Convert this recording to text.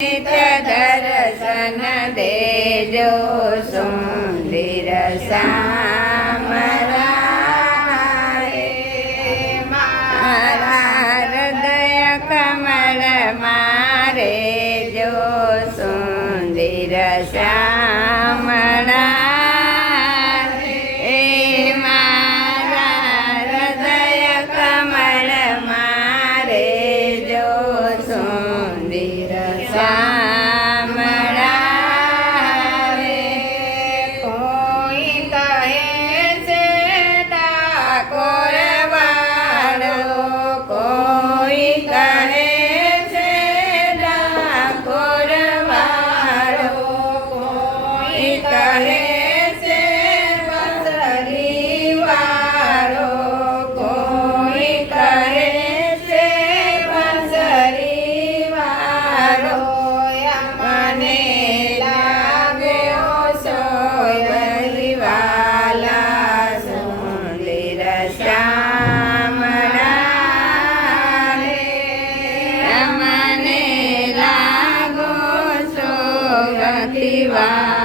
દર્શન દેજો સુંદર સામરારે મારા હૃદય કમળ મારે જો સુંદર સામરા શિવા